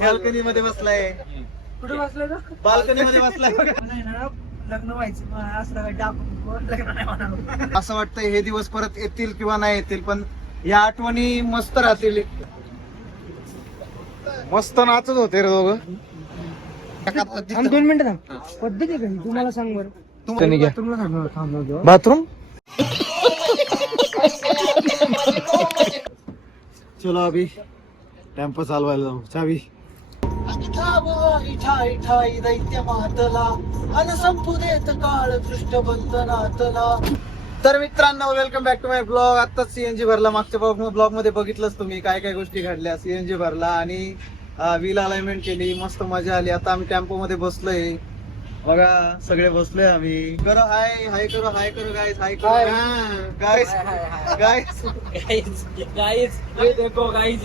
Balcony मध्ये बसलाय. कुठे बसलाय का? बाल्कनी मध्ये बसलाय बघा. नाही ना, लग्न व्हायचं मग असं काय टाकून लग्न नाही होणार. असं वाटतंय हे दिवस परत येतील किंवा नाही येतील, पण या आठवणी मस्त राहतील. मस्त नाचत होते रे दोघं. थांब 2 मिनिटं थांब. पद्धत आहे का ही? तुम्हाला सांग बरं. तुम्ही घ्या. तुम्हाला थांबलो बाथरूम. चलो अभी टेम्पो चालवायला जाऊ. चावी दैत्य मातला अन संपू देत काळ पृष्ठबंत नातला. तर मित्रांनो, welcome back to my blog. आत्ताच सीएनजी भरला. मागच्या ब्लॉग मध्ये बघितलंच तुम्ही काय काय गोष्टी घडल्या. सीएनजी भरला आणि व्हील अलाइनमेंट केली. मस्त मजा आली. आता आम्ही टेम्पो मध्ये बसलोय बघा. सगळे बसलोय आम्ही. करो हाय हाय करो हाय करो गाइस हाय करो गाइस गाइस गाईज ये देखो गाईज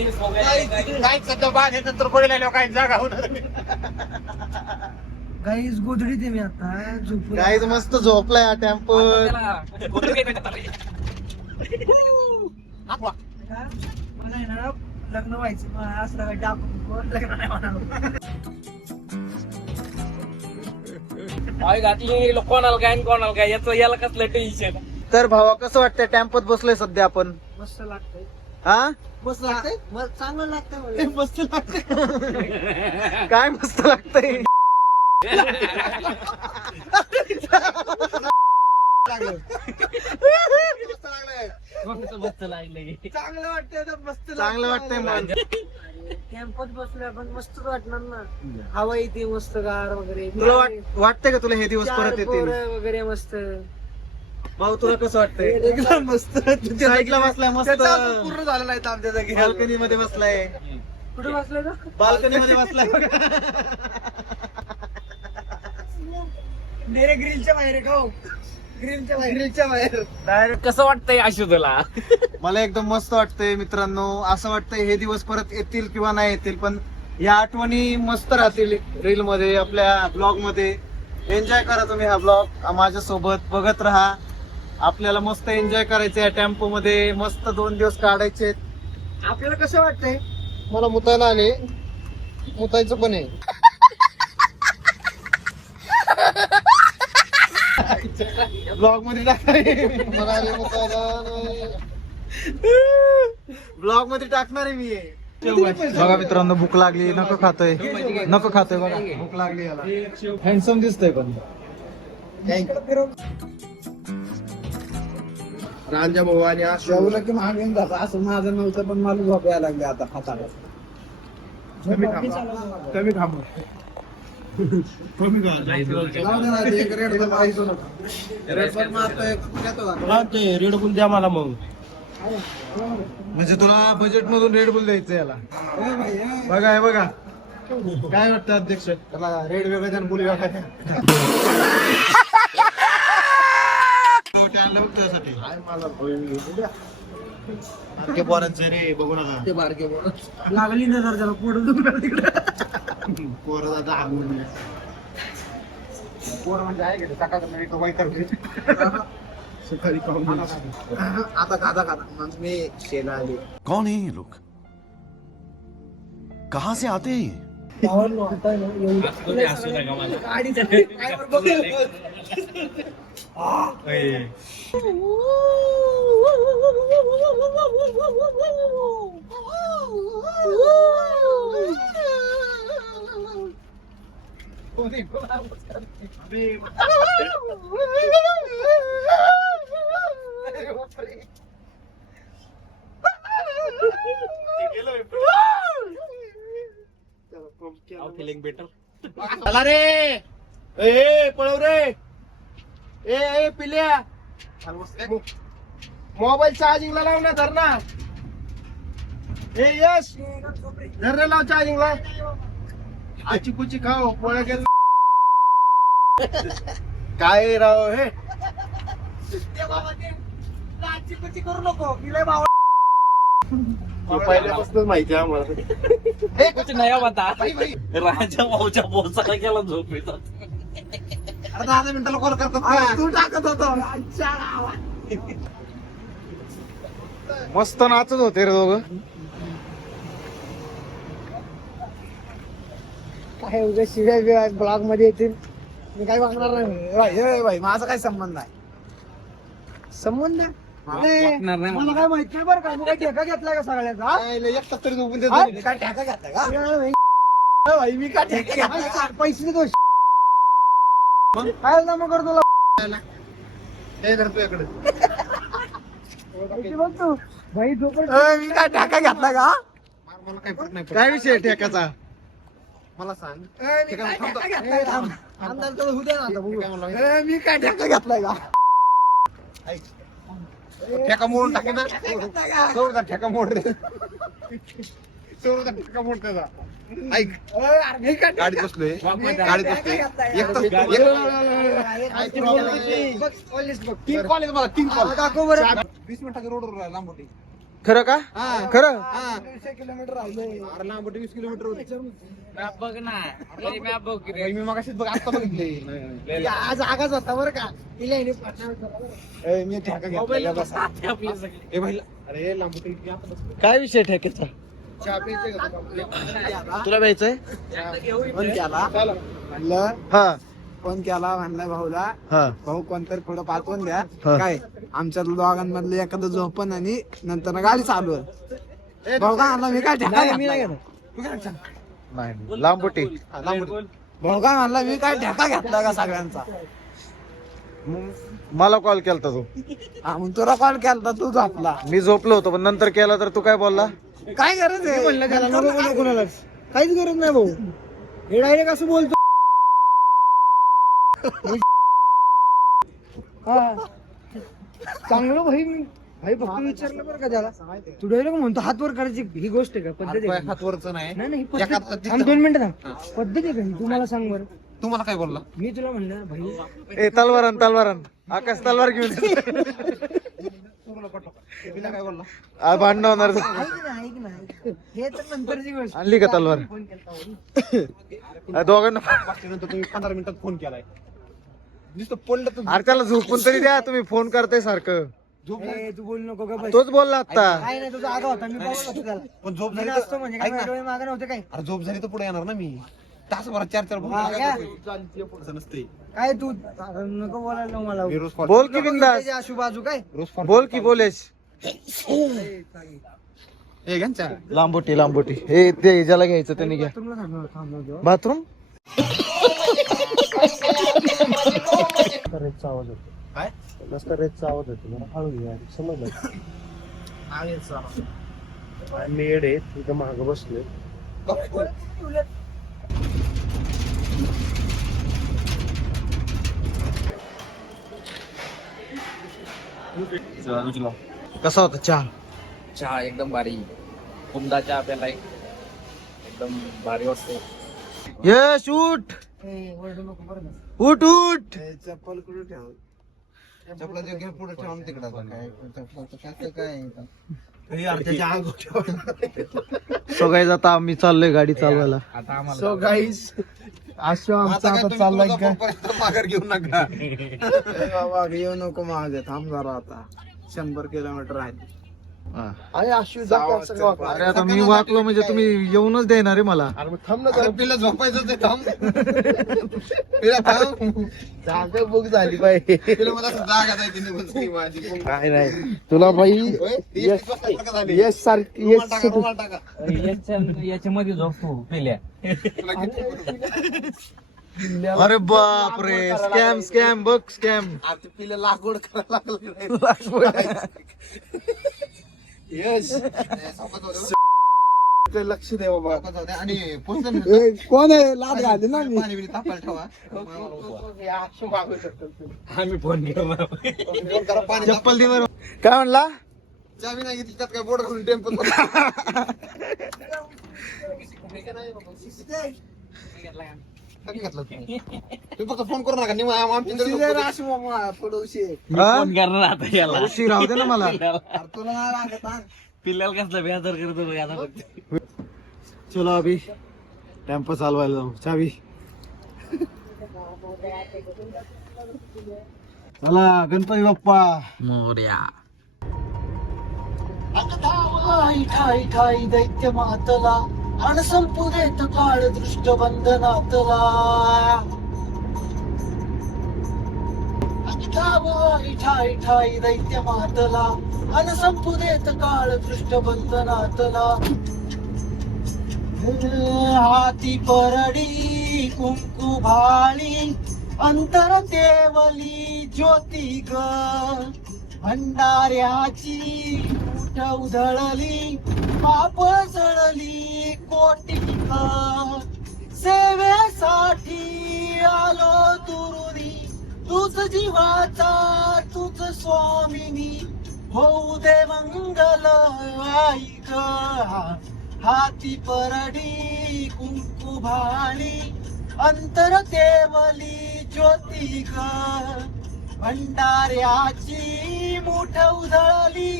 गाईज गोधडी ते मी आता झोपलो. गाइस मस्त झोपलाय हा टेम्पो. मला आहे ना, लग्न व्हायचं मग असं काय टाकून लग्न नाही होणार. घातली कोणाला काय कोणाला काय याला कसलं टेन्शन. तर भावा कसं वाटतंय टेम्पोत बसलोय सध्या आपण? मस्त लागतंय. हा मस्त लागतंय. चांगलं लागतंय. मस्त लागतंय. काय मस्त लागतंय? मस्त लागलं. चांगलं वाटतंय तर मस्त चांगलं वाटतंय मन. कॅम्पत बसलोय आपण, मस्तच वाटणार ना. हवा येते मस्त गार वगैरे. तुला वाटतंय का तुला हे दिवस चार परत येतील? पोरं वगैरे मस्त. भाऊ तुला कसं वाटतंय? एकदम मस्त. साईडला बसलाय मस्त. पूर्ण झालं नाही आमच्या जागी. बाल्कनी मध्ये बसलाय. कुठे बसलाय का? बाल्कनी मध्ये बसलाय बघा. ग्रिलच्या बाहेर आहे का हो? ग्रिलच्या बाहेर डायरेक्ट. कसं वाटतंय आशु तुला? मला एकदम मस्त वाटतंय मित्रांनो. असं वाटतंय हे दिवस परत येतील किंवा नाही येतील, पण या आठवणी मस्त राहतील. रील मध्ये आपल्या ब्लॉग मध्ये. एन्जॉय करा तुम्ही हा ब्लॉग माझ्या सोबत बघत राहा. आपल्याला मस्त एन्जॉय करायचं या टेम्पो मध्ये. मस्त 2 दिवस काढायचे. आपल्याला कसं वाटतंय? मला मुतायला आले. मुतायचं पण आहे. ब्लॉग मध्ये टाकणार आहे. ब्लॉग मध्ये टाकणार आहे मी. बघा मित्रांनो, भूक लागली. नको खातोय बघा. भूक लागली याला. हँडसम दिसतोय पण. रांजा भाऊ आणि जेवलं की मागून जात असं माझं नव्हतं, पण मला झोप यायला लागली आता खाताना. कमी खा. रेड बुल द्या मला मग. म्हणजे तुला बजेट मधून रेड बुल द्यायचं याला. बघा हे बघा. काय वाटतं अध्यक्ष? त्याला रेड वेगळं आणि बुल वेगळं. आणलं बघ त्यासाठी. बारके पोरांचं रे, बघू नका. ते बारके लागली ना जर त्याला पोट दुखलं तिकडे. पोरं आता हागून. पोर म्हणजे आहे का सकाळी खाऊन. आता खाता मग मी शेला आली. कौन है ये लोग? कहाँ से आते हैं ये? Feeling better. चला रे. ए पळव रे. ए पिल्या, मोबाईल चार्जिंगला लाव ना. धर ना. ए यश, धर रे, लाव चार्जिंगला. आची कुची खाओ. पोळ्या गेल. काय राव हे. आची कुची करू नको. पहिल्यापासूनच माहिती आहे आम्हाला. कुछ नया बता. राजा भाऊच्या बोचाला गेला झोप येतात. 10 मिनिटाला कॉल करतो. तू टाकत होतो. मस्त नाचत होते रे दोघं. काय उद्या शिव्या ब्लॉग मध्ये येतील मी काय मागणार नाही भाई माझा काय संबंध आहे संबंध मला काय माहित नाही बरं का मी काय ठेका घेतलाय का सगळ्याचा तरी झोपून काय ठेका घेतलाय का भाई मी काय ठेका घेतलाय पैसे देतो काय जमा करतो बघ तू भाई मी काय ठेका घेतला का मला काय फरक नाही काय विषय ठेक्याचा मला सांग मी काय ठेका घेतलाय का ठेका मोडून टाके ना सोडून ठेका मोड रे सोडून ठेका मोड त्याचा ऐक गाडीत बसलोय गाडीत बसलोय तीन कॉल मला 3 कॉल 20 मिनिटाच्या रोडवर लांबोटी खरं का खरं 100 किलोमीटर राहिलोय लांबोटी 20 किलोमीटर बघ ना मी मगाशीच बघ आता बघितले आज आगाच होता बरं का तिला मी ठेका घेतला बसा ए भाई अरे लांबोटी काय विषय ठेक्याचा तुला प्यायचंय फोन केला म्हणलं हा फोन केला म्हणलं भाऊला हा भाऊ कोणतरी पुढे पाठवून द्या हा. काय आमच्या दोघांमधलं एखादं झोपन आणि नंतर गाडी चालू भाऊ का म्हणला मी काय ठेका घेतलाय का? नाही लांबोटी भाऊ का म्हणला मी काय ठेका घेतला का सगळ्यांचा मला कॉल केलता तू हा मग तुला कॉल केला तू झोपला मी झोपलो होतो पण नंतर केला तर तू काय बोलला काय गरज आहे म्हणलं त्याला नको बोलू कोणालाच काहीच गरज नाही भाऊ हे डायरेक्ट असं बोलतो हा. चांगलं भाई मी भाई फक्त विचारलं बरं का त्याला तू डायरेक्ट म्हणतो हात वर करायची ही गोष्ट आहे का पद्धत आहे का? हातवरच नाही नाही नाही पद्धत थांब 2 मिनिटं थांब पद्धत आहे का ही? तू मला सांग बरं तुम्हाला काय बोलला मी तुला म्हणलं भाई ए तलवारन आकाश तलवार घेऊन काय बोलला भांडण होणार ऐक ना हे तर नंतरची गोष्ट आणली का तलवार फोन केलता दोघांना तुम्ही 15 मिनिटात फोन केलाय नुसतं पडलं तर अरे त्याला झोपून तरी द्या तुम्ही फोन करताय सारखं ए, तू बोल नको का बस. तोच बोलला आता काय नाही तुझा आगा होता मी बघत होतो त्याला पण झोप मी झाली असतो तर म्हणजे काय माझ्या डोळे मागे नव्हते काय अरे झोप झाली तर पुढे येणार ना मी तासभरात 4 फोन हा, केला का? असं नसते काय तू नको बोलायला मला मी रोज बोल की बिंदास त्याची आशू बाजू काय रोज बोल की बोलेस हे घ्या लांबोटी हे ते ज्याला घ्यायचं त्याने घ्या बाथरूमला थांबलो होतो. बाथरूम काय मस्त रेतचा आवाज होतो मला हळू घ्या समजलं मेड आहे तिथं मागं बसलोय कसा होता चहा चहा एकदम भारी उमदा चहा प्यायला एकदम भारी वाटतो यश उठ ए, ओरडू नको बरं का? उठ ए, चप्पल कुठे ठेव चपला घे पुढे ठेवून तिकडे काय सो गाईज आता आम्ही चाललोय गाडी चालवायला आता आम्हाला सो गाईस आशू आमचा आता चाललाय काय माघार घेऊ नका बाबा येऊ नको मागे थांब जरा आता 100 किलोमीटर आहे अरे आशू जा कसं का वाकला? अरे आता मी वाकलो म्हणजे तुम्ही येऊनच देणार आहे मला अरे मग थांब ना जरा पिल्ला झोपायचं ते थांब पिल्ला थांब जागा बुक झाली पाहिजे पिल्ला मला असं जागा जायची नाही बसली माझी काय नाही तुला बाई येस सारखी रुमाल टाका रुमाल टाका याच्यामध्ये झोपतो पेल्या अरे बाप रे स्कॅम बघ स्कॅम आता पिल्ला लागवड करायला लागलं यस लक्ष दे बाबा आणि पोहोचलं ना. ए, कोण आहे लाद घाली ना मी पाणी बिणी तापायला ठेवा आम्ही फोन केला फोन करा, पाणी चप्पल दे बरं. काय म्हणला चावी नाही घेतली त्यात काय बोर्ड करून टेम्पल घेतलं तुम्ही फक्त फोन करू नका निम आमची आशू मामा पडोशी आहे. हा? फोन करणार आता याला उशीर राहू दे ना मला अरे तुला नाही लागत हा? पिल्ल्याला कसला बेजार करतो बघ आता चलो अभी टेम्पो चालवायला जाऊ चावी चला गणपती बाप्पा मोर्या ठाई ठाई ठाई दैत्य मातला अन संपू देत काळ दृष्ट बंधनातला ठाई ठाई दैत्य मातला अन संपू देत काळ दृष्ट बंधनातला हाती परडी कुंकू भाळी अंतर देवली ज्योती ग भंडाऱ्याची उठ उधळली पाप जळली कोटी ग सेवेसाठी आलो दुरुनी तूच जीवाचा तूच स्वामिनी होऊ दे मंगल आई ग हाती परडी कुंकू भाळी अंतर देवली ज्योती ग भंडाऱ्याची मूठ उधळली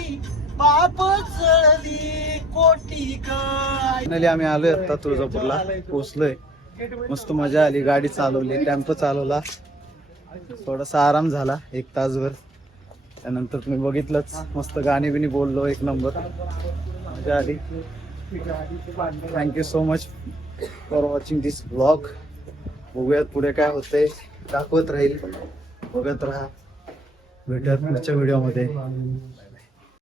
पाप जळली कोटी ग. फायनली आम्ही आलोय आता तुळजापूरला पोहोचलोय. मस्त मजा आली, गाडी चालवली, टेम्पो चालवला, थोडासा आराम झाला 1 तासभर. त्यानंतर तुम्ही बघितलंच मस्त गाणी बिनी बोललो, 1 नंबर मजा आली. Thank you so much for watching this blog. बघूयात पुढे काय होतंय, दाखवत राहील, बघत राहा. भेटूयात पुढच्या व्हिडिओमध्ये.